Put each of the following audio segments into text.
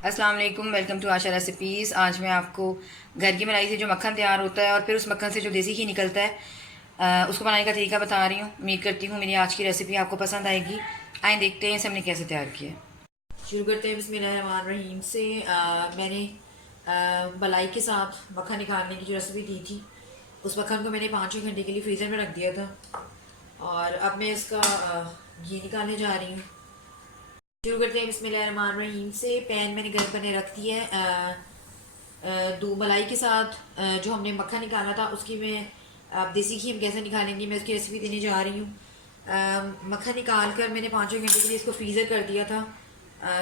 अस्सलाम वालेकुम, welcome to Asha recipes. आज मैं आपको घर की मलाई से जो मक्खन तैयार होता है और फिर उस मक्खन से जो देसी घी निकलता है उसको बनाने का तरीका बता रही हूँ। उम्मीद करती हूँ मेरी आज की रेसिपी आपको पसंद आएगी। आए देखते हैं इसे हमने कैसे तैयार किया। शुरू करते हैं बिस्मिल्लाहिर्रहमानिर्रहीम से। मैंने मलाई के साथ मक्खन निकालने की जो रेसिपी दी थी, उस मक्खन को मैंने 5-6 घंटे के लिए फ्रीज़र में रख दिया था और अब मैं इसका घी निकालने जा रही हूँ। शुरू करते हैं बिस्मिल्लाहिर्रहमानिर्रहीम से। पैन मैंने गर्म करने रख दिया है। दो मलाई के साथ जो हमने मक्खन निकाला था उसकी मैं अब देसी घी हम कैसे निकालेंगे मैं उसकी रेसिपी देने जा रही हूँ। मक्खन निकाल कर मैंने 5-6 घंटे के लिए इसको फ्रीज़र कर दिया था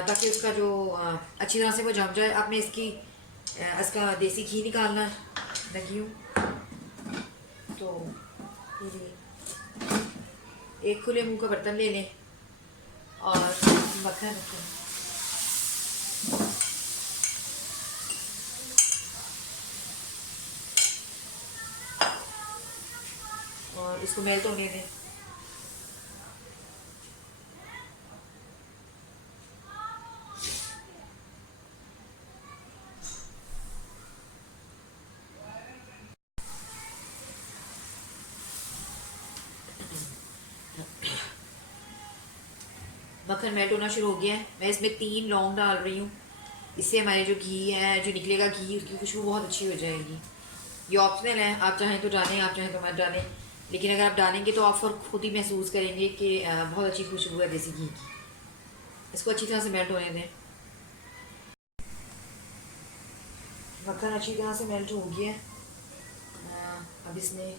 ताकि उसका जो अच्छी तरह से वो जम जाए। अब मैं इसका देसी घी निकालना लगी हूँ। तो ये एक खुले मुँह का बर्तन ले लें और मक्खन रखें। और इसको मेल्ट होने दें। मक्खन मेल्ट होना शुरू हो गया है। मैं इसमें 3 लौंग डाल रही हूँ। इससे हमारे जो घी है जो निकलेगा घी उसकी खुशबू बहुत अच्छी हो जाएगी। ये ऑप्शनल है, आप चाहें तो डालें, आप चाहें तो मत डालें, लेकिन अगर आप डालेंगे तो आप खुद ही महसूस करेंगे कि बहुत अच्छी खुशबू है देसी घी की। इसको अच्छी तरह से मेल्ट होने दें। मक्खन अच्छी तरह से मेल्ट हो गया है। अब इसमें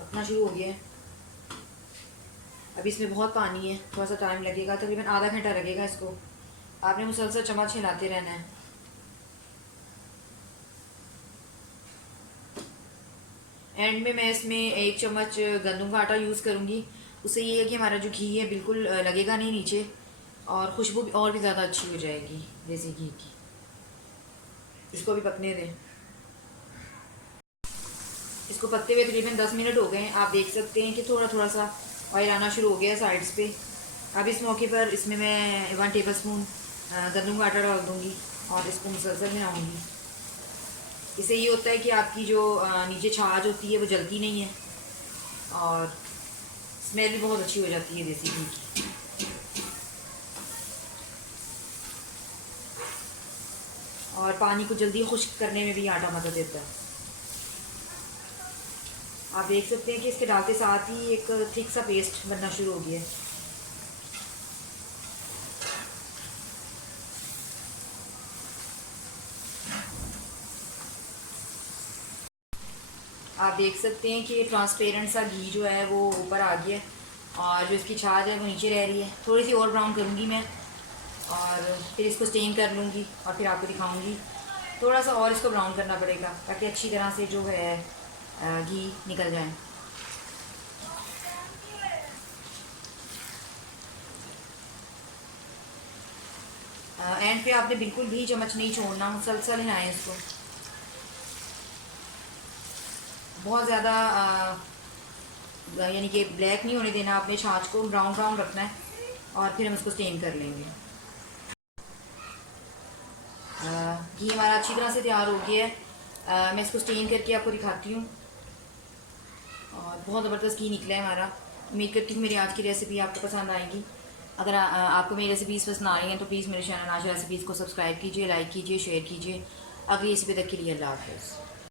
पकना शुरू हो गया है। अभी इसमें बहुत पानी है, थोड़ा सा टाइम लगेगा, तकरीबन आधा घंटा लगेगा। इसको आपने मुसलसल चम्मच हिलाते रहना है। एंड में मैं इसमें 1 चम्मच गंदम का आटा यूज़ करूँगी। उससे ये है कि हमारा जो घी है बिल्कुल लगेगा नहीं नीचे और खुशबू और भी ज़्यादा अच्छी हो जाएगी देसी घी की। इसको भी पकने दें। इसको पकते हुए तकरीबन 10 मिनट हो गए हैं। आप देख सकते हैं कि थोड़ा थोड़ा सा ऑयल आना शुरू हो गया साइड्स पे। अब इस मौके पर इसमें मैं 1 टेबल स्पून गंदम का आटा डाल दूँगी और इसको मुसलसल मिलाऊँगी। इससे ये होता है कि आपकी जो नीचे छाछ होती है वो जलती नहीं है और स्मेल भी बहुत अच्छी हो जाती है देसी घी की। और पानी को जल्दी खुश्क करने में भी आटा मदद देता है। आप देख सकते हैं कि इसके डालते साथ ही एक थिक सा पेस्ट बनना शुरू हो गया है। आप देख सकते हैं कि ट्रांसपेरेंट सा घी जो है वो ऊपर आ गया है और जो इसकी छाछ है वो नीचे रह रही है। थोड़ी सी और ब्राउन करूँगी मैं और फिर इसको स्टेन कर लूँगी और फिर आपको दिखाऊँगी। थोड़ा सा और इसको ब्राउन करना पड़ेगा ताकि अच्छी तरह से जो है घी निकल जाए। एंड पे आपने बिल्कुल भी चम्मच नहीं छोड़ना, मुसलसल हिलाएं इसको। बहुत ज़्यादा यानी कि ब्लैक नहीं होने देना, आपने छाछ को ब्राउन ब्राउन रखना है और फिर हम इसको स्टेन कर लेंगे। घी हमारा अच्छी तरह से तैयार हो गया है। मैं इसको स्टेन करके आपको दिखाती हूँ और बहुत ज़बरदस्त घी निकला है हमारा। उम्मीद करती हूँ मेरी आज की रेसिपी आपको पसंद आएगी। अगर आपको मेरी रेसिपीज़ पसंद आ रही हैं तो प्लीज़ मेरे चैनल आशा रेसिपीज़ को सब्सक्राइब कीजिए, लाइक कीजिए, शेयर कीजिए। अगली रेसिपी तक के लिए अल्लाह हाफ़िज़।